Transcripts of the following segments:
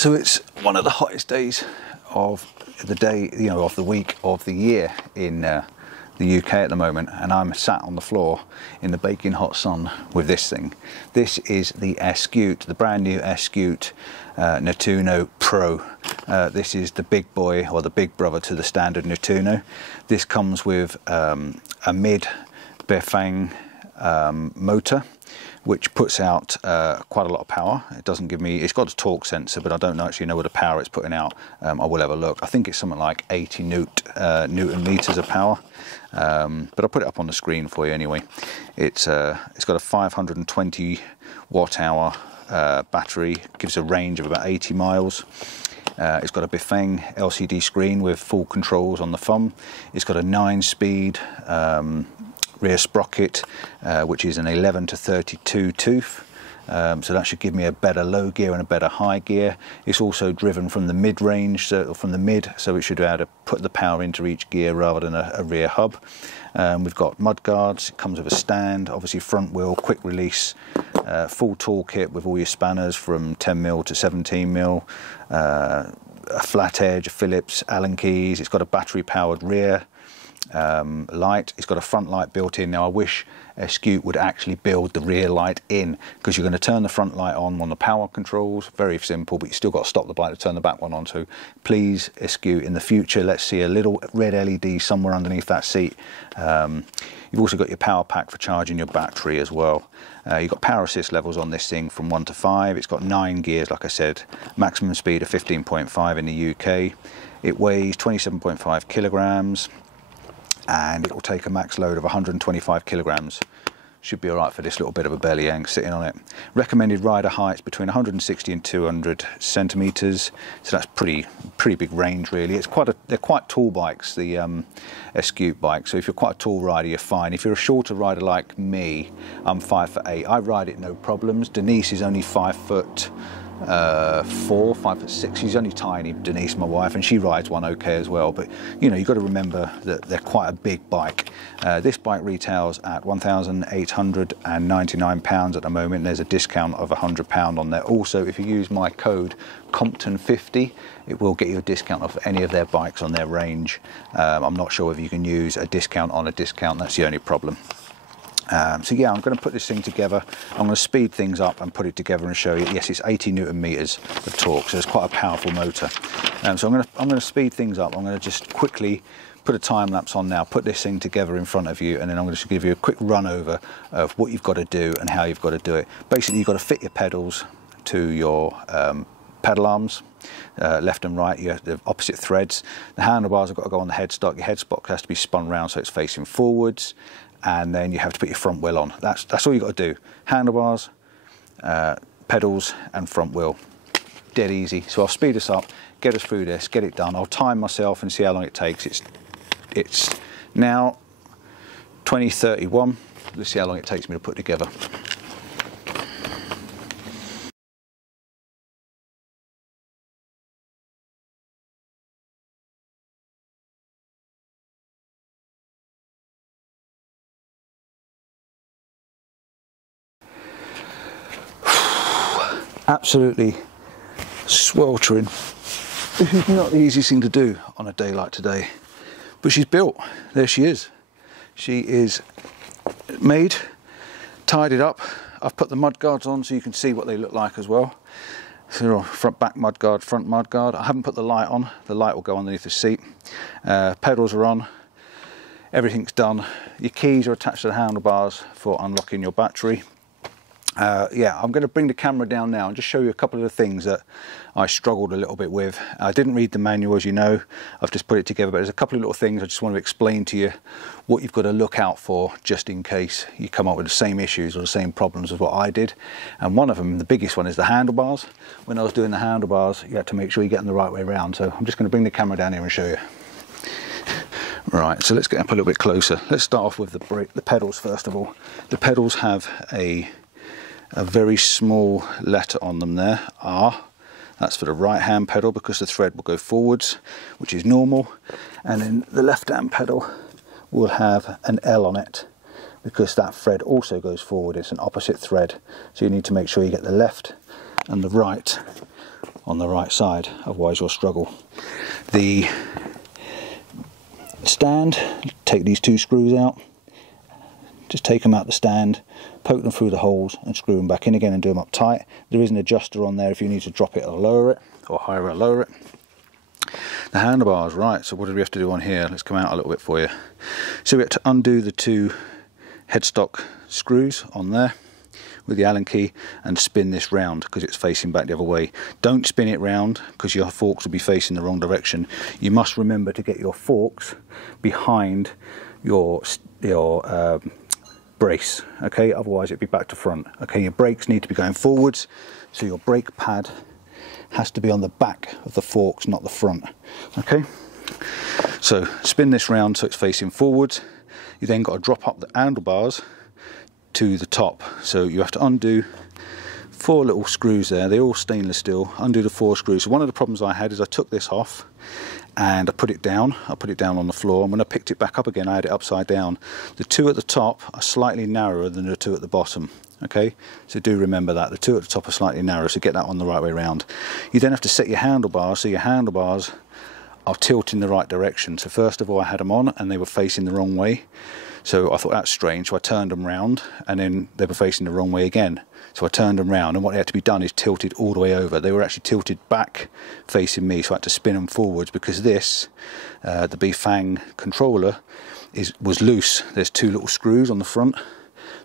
So it's one of the hottest days of the day, of the week, of the year in the UK at the moment, and I'm sat on the floor in the baking hot sun with this thing. This is the Eskute, the brand new Eskute Netuno Pro. This is the big boy, or the big brother to the standard Netuno. This comes with a mid Befang motor, which puts out quite a lot of power. It doesn't give me, it's got a torque sensor, but I don't actually know what the power it's putting out. I will have a look. I think it's something like 80 newton meters of power, but I'll put it up on the screen for you anyway. It's got a 520 watt hour battery, gives a range of about 80 miles. It's got a Befang LCD screen with full controls on the thumb. It's got a 9-speed rear sprocket, which is an 11 to 32 tooth, so that should give me a better low gear and a better high gear. It's also driven from the mid range, so from the mid, so it should be able to put the power into each gear rather than a rear hub. We've got mud guards. It comes with a stand, obviously front wheel, quick release, full toolkit with all your spanners from 10mm to 17mm, a flat edge, a Phillips, Allen keys. It's got a battery powered rear light. It's got a front light built in. Now I wish Eskute would actually build the rear light in, because you're going to turn the front light on the power controls. Very simple, but you still got to stop the bike to turn the back one on. So please, Eskute, in the future, let's see a little red LED somewhere underneath that seat. You've also got your power pack for charging your battery as well. You've got power assist levels on this thing from 1 to 5. It's got 9 gears, like I said, maximum speed of 15.5 in the UK. It weighs 27.5 kilograms. And it will take a max load of 125 kilograms. Should be all right for this little bit of a belly hang sitting on it. Recommended rider heights between 160 and 200 centimeters. So that's pretty big range really. They're quite tall bikes, the Eskute bike. So if you're quite a tall rider, you're fine. If you're a shorter rider like me, I'm 5'8". I ride it no problems. Denise is only 5'4", 5'6". She's only tiny, Denise, my wife, and she rides one okay as well. But you've got to remember that they're quite a big bike. This bike retails at £1,899 at the moment. There's a discount of £100 on there. Also, if you use my code Compton50, it will get you a discount off any of their bikes on their range. I'm not sure if you can use a discount on a discount. That's the only problem. So yeah, I'm going to put this thing together. I'm going to speed things up and put it together and show you. Yes, it's 80 newton meters of torque, so it's quite a powerful motor. So I'm going to speed things up. I'm going to just quickly put a time lapse on now, put this thing together in front of you, and then I'm going to give you a quick run over of what you've got to do and how you've got to do it. Basically, you've got to fit your pedals to your pedal arms, left and right. You have the opposite threads. The handlebars have got to go on the headstock. Your headstock has to be spun round so it's facing forwards. And then you have to put your front wheel on. That's all you've got to do. Handlebars, pedals and front wheel. Dead easy. So I'll speed us up, get us through this, get it done. I'll time myself and see how long it takes. It's now 20:31. Let's see how long it takes me to put together. Absolutely sweltering. This is not the easiest thing to do on a day like today, but she's built. There she is. She is made, tied up. I've put the mud guards on so you can see what they look like as well. So front back mud guard, front mud guard. I haven't put the light on. The light will go underneath the seat. Pedals are on. Everything's done. Your keys are attached to the handlebars for unlocking your battery. Yeah, I'm going to bring the camera down now and just show you a couple of the things that I struggled a little bit with. I didn't read the manual, as you know. I've just put it together, but there's a couple of little things I just want to explain to you what you've got to look out for, just in case you come up with the same issues or the same problems as what I did. And one of them, the biggest one, is the handlebars. When I was doing the handlebars, you had to make sure you get them the right way around. So I'm just going to bring the camera down here and show you. Right, so let's get up a little bit closer. Let's start off with the pedals first of all. The pedals have a very small letter on them there, R. That's for the right hand pedal because the thread will go forwards, which is normal. And then the left hand pedal will have an L on it because that thread also goes forward. It's an opposite thread. So you need to make sure you get the left and the right on the right side, otherwise you'll struggle. The stand, take these 2 screws out, just take them out the stand, poke them through the holes and screw them back in again and do them up tight. There is an adjuster on there if you need to drop it or lower it, or higher or lower it. The handlebars, right, so what do we have to do on here? Let's come out a little bit for you. So we have to undo the 2 headstock screws on there with the Allen key and spin this round because it's facing back the other way. Don't spin it round because your forks will be facing the wrong direction. You must remember to get your forks behind your brace, okay, otherwise it'd be back to front. Okay, your brakes need to be going forwards, so your brake pad has to be on the back of the forks, not the front. Okay, so spin this round so it's facing forwards. You then got to drop up the handlebars to the top, so you have to undo 4 little screws there. They're all stainless steel. Undo the 4 screws. So one of the problems I had is I took this off and I put it down on the floor, and when I picked it back up again I had it upside down. The 2 at the top are slightly narrower than the 2 at the bottom. Okay, so do remember that the 2 at the top are slightly narrower, so get that one the right way around. You then have to set your handlebars so your handlebars are tilting the right direction. So first of all I had them on and they were facing the wrong way, so I thought that's strange, so I turned them round and then they were facing the wrong way again. So I turned them round, and what had to be done is tilted all the way over. They were actually tilted back facing me, so I had to spin them forwards because this, the Bifang controller, was loose. There's 2 little screws on the front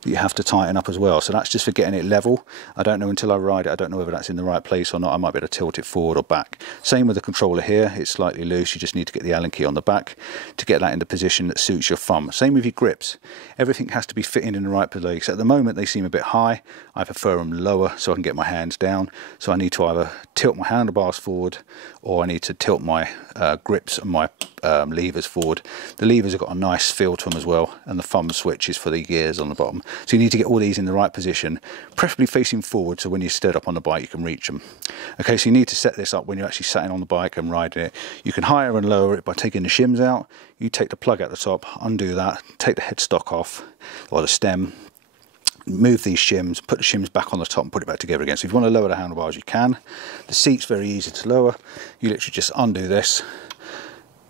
that you have to tighten up as well, so that's just for getting it level. I don't know until I ride it, I don't know whether that's in the right place or not. I might be able to tilt it forward or back. Same with the controller here, it's slightly loose. You just need to get the Allen key on the back to get that into position that suits your thumb. Same with your grips, everything has to be fitting in the right place. At the moment they seem a bit high. I prefer them lower so I can get my hands down, so I need to either tilt my handlebars forward or I need to tilt my grips and my levers forward. The levers have got a nice feel to them as well, and the thumb switch is for the gears on the bottom. So you need to get all these in the right position, preferably facing forward, so when you stood up on the bike you can reach them. Okay, so you need to set this up when you're actually sitting on the bike and riding it. You can higher and lower it by taking the shims out. You take the plug at the top, undo that, take the headstock off, or the stem, move these shims, put the shims back on the top and put it back together again. So if you want to lower the handlebars you can. The seat's very easy to lower. You literally just undo this,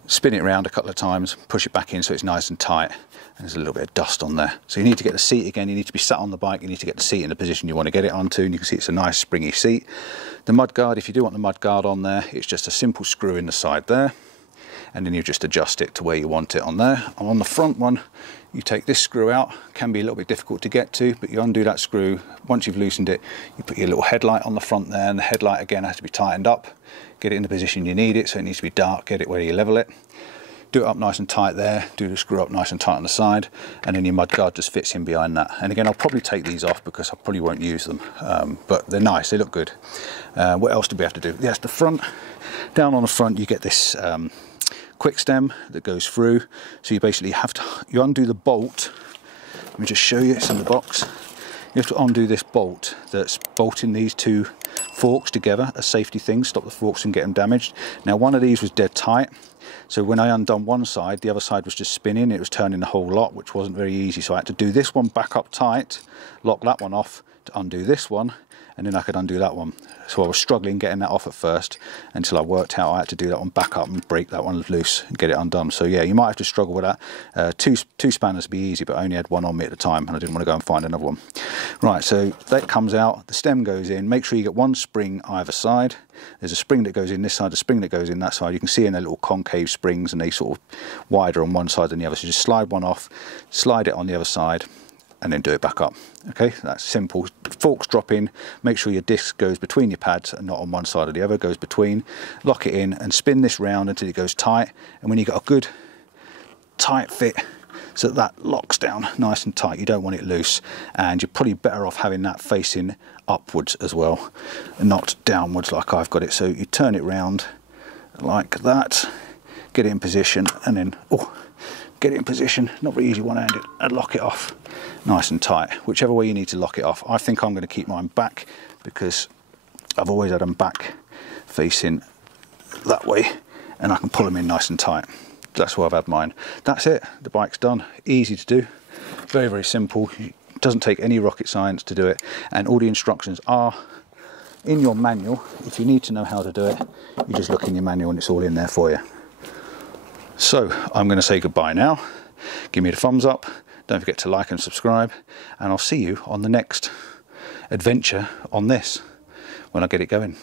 spin it around a couple of times, push it back in so it's nice and tight, and there's a little bit of dust on there. So you need to get the seat again, you need to be sat on the bike, you need to get the seat in the position you want to get it onto, and you can see it's a nice springy seat. The mud guard, if you do want the mud guard on there, it's just a simple screw in the side there, and then you just adjust it to where you want it on there. And on the front one, you take this screw out, can be a little bit difficult to get to, but you undo that screw. Once you've loosened it, you put your little headlight on the front there, and the headlight again has to be tightened up. Get it in the position you need it, so it needs to be dark, get it where you level it. Do it up nice and tight there, do the screw up nice and tight on the side, and then your mud guard just fits in behind that. And again, I'll probably take these off because I probably won't use them, but they're nice, they look good. What else do we have to do? Yes, the front. Down on the front you get this quick stem that goes through, so you basically have to, you undo the bolt. Let me just show you, it's in the box. You have to undo this bolt that's bolting these 2 forks together, a safety thing, stop the forks from getting damaged. Now one of these was dead tight, so when I undone one side, the other side was just spinning, it was turning the whole lot, which wasn't very easy, so I had to do this one back up tight, lock that one off to undo this one, and then I could undo that one. So I was struggling getting that off at first until I worked out I had to do that one back up and break that one loose and get it undone. So yeah, you might have to struggle with that. Two spanners would be easy, but I only had one on me at the time and I didn't want to go and find another one. Right, so that comes out, the stem goes in. Make sure you get one spring either side. There's a spring that goes in this side, a spring that goes in that side. You can see in their little concave springs, and they sort of wider on one side than the other. So just slide one off, slide it on the other side, and then do it back up. Okay, that's simple. Forks drop in, make sure your disc goes between your pads and not on one side or the other, goes between. Lock it in and spin this round until it goes tight, and when you got a good tight fit so that locks down nice and tight, you don't want it loose, and you're probably better off having that facing upwards as well and not downwards like I've got it. So you turn it round like that, get it in position, and then get it in position, not very easy one-handed, and lock it off nice and tight, whichever way you need to lock it off. I think I'm going to keep mine back because I've always had them back facing that way, and I can pull them in nice and tight. That's why I've had mine. That's it, the bike's done. Easy to do, very simple. It doesn't take any rocket science to do it, and all the instructions are in your manual. If you need to know how to do it, you just look in your manual and it's all in there for you. So I'm going to say goodbye now. Give me a thumbs up, don't forget to like and subscribe, and I'll see you on the next adventure on this when I get it going.